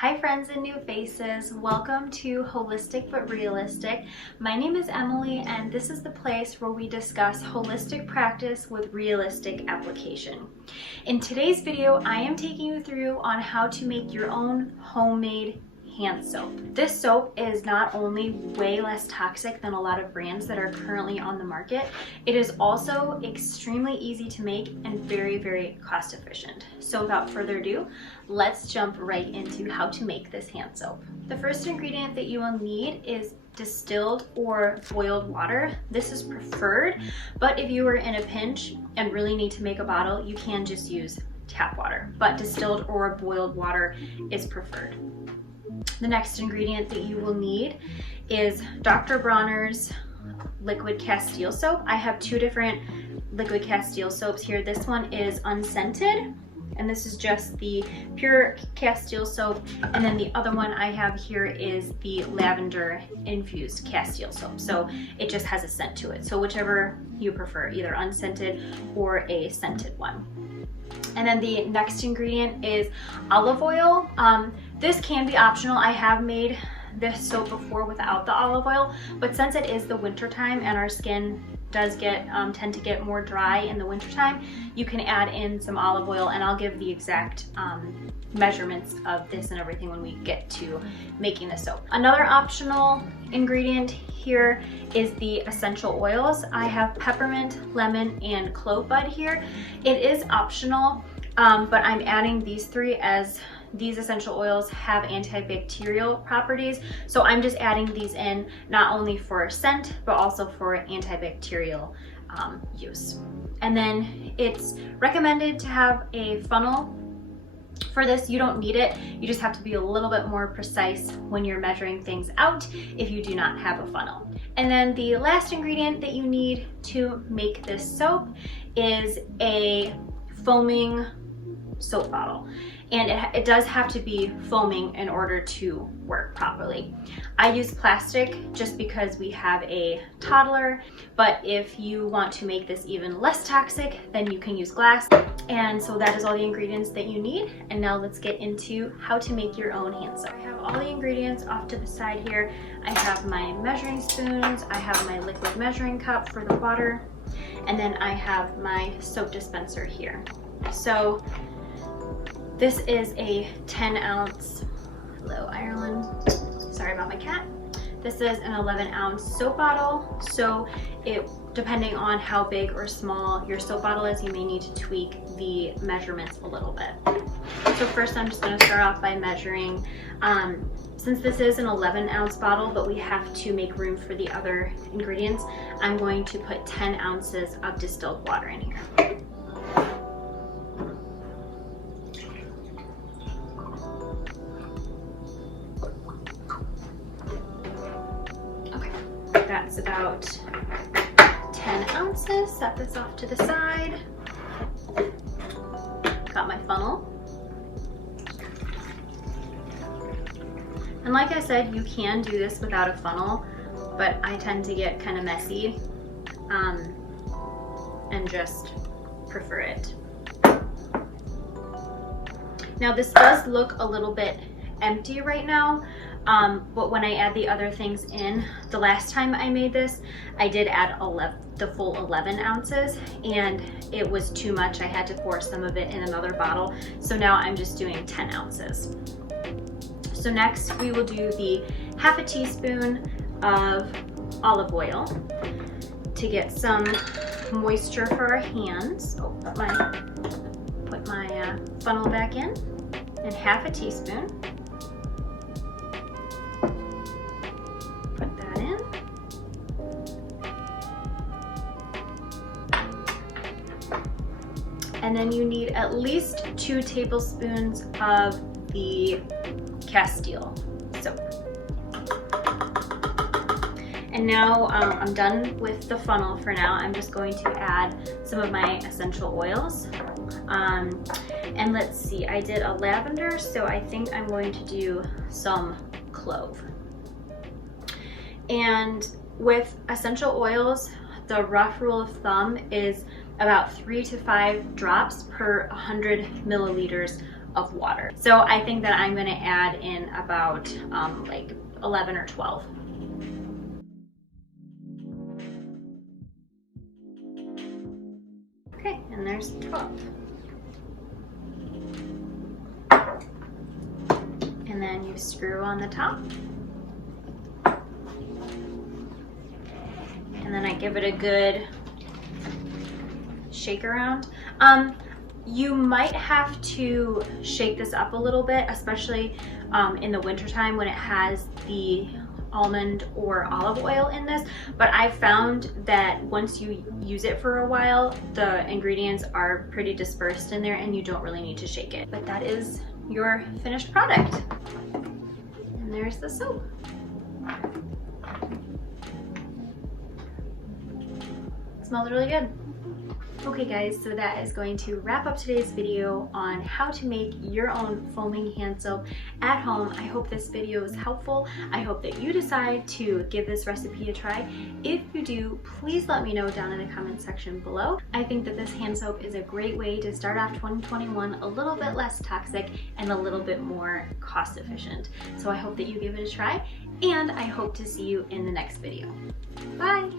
Hi friends and new faces, welcome to Holistic but Realistic. My name is Emily and this is the place where we discuss holistic practice with realistic application. In today's video, I am taking you through on how to make your own homemade hand soap. This soap is not only way less toxic than a lot of brands that are currently on the market, it is also extremely easy to make and very, very cost efficient. So without further ado, let's jump right into how to make this hand soap. The first ingredient that you will need is distilled or boiled water. This is preferred, but if you are in a pinch and really need to make a bottle, you can just use tap water, but distilled or boiled water is preferred. The next ingredient that you will need is Dr. Bronner's liquid Castile soap. I have two different liquid Castile soaps here. This one is unscented, and this is just the pure Castile soap. And then the other one I have here is the lavender infused Castile soap. So it just has a scent to it. So whichever you prefer, either unscented or a scented one. And then the next ingredient is olive oil. This can be optional. I have made this soap before without the olive oil, but since it is the winter time and our skin does tend to get more dry in the winter time, you can add in some olive oil, and I'll give the exact measurements of this and everything when we get to making the soap. Another optional ingredient here is the essential oils. I have peppermint, lemon, and clove bud here. It is optional, but I'm adding these three as these essential oils have antibacterial properties. So I'm just adding these in not only for scent, but also for antibacterial use. And then it's recommended to have a funnel. For this, you don't need it. You just have to be a little bit more precise when you're measuring things out if you do not have a funnel. And then the last ingredient that you need to make this soap is a foaming soap bottle. And it does have to be foaming in order to work properly. I use plastic just because we have a toddler, but if you want to make this even less toxic, then you can use glass. And so that is all the ingredients that you need. And now let's get into how to make your own hand soap. I have all the ingredients off to the side here. I have my measuring spoons, I have my liquid measuring cup for the water, and then I have my soap dispenser here. So this is a 10-ounce, hello Ireland, sorry about my cat. This is an 11-ounce soap bottle. So depending on how big or small your soap bottle is, you may need to tweak the measurements a little bit. So first I'm just gonna start off by measuring, since this is an 11-ounce bottle, but we have to make room for the other ingredients, I'm going to put 10 ounces of distilled water in here. That's about 10 ounces. Set this off to the side. Got my funnel. And like I said, you can do this without a funnel, but I tend to get kind of messy and just prefer it. Now this does look a little bit empty right now, but when I add the other things in, the last time I made this, I did add the full 11 ounces, and it was too much. I had to pour some of it in another bottle, so now I'm just doing 10 ounces. So next we will do the half a teaspoon of olive oil to get some moisture for our hands. Oh, put my funnel back in, and half a teaspoon. And then you need at least 2 tablespoons of the Castile soap. And now I'm done with the funnel for now. I'm just going to add some of my essential oils. And let's see, I did a lavender, so I think I'm going to do some clove. And with essential oils, the rough rule of thumb is about 3 to 5 drops per 100 milliliters of water. So I think that I'm gonna add in about like 11 or 12. Okay, and there's 12. And then you screw on the top. And then I give it a good shake around. You might have to shake this up a little bit, especially in the wintertime when it has the almond or olive oil in this, but I've found that once you use it for a while, the ingredients are pretty dispersed in there and you don't really need to shake it. But that is your finished product. And there's the soap. It smells really good. Okay guys, so that is going to wrap up today's video on how to make your own foaming hand soap at home. I hope this video is helpful. I hope that you decide to give this recipe a try. If you do, please let me know down in the comment section below. I think that this hand soap is a great way to start off 2021 a little bit less toxic and a little bit more cost efficient. So I hope that you give it a try, and I hope to see you in the next video. Bye!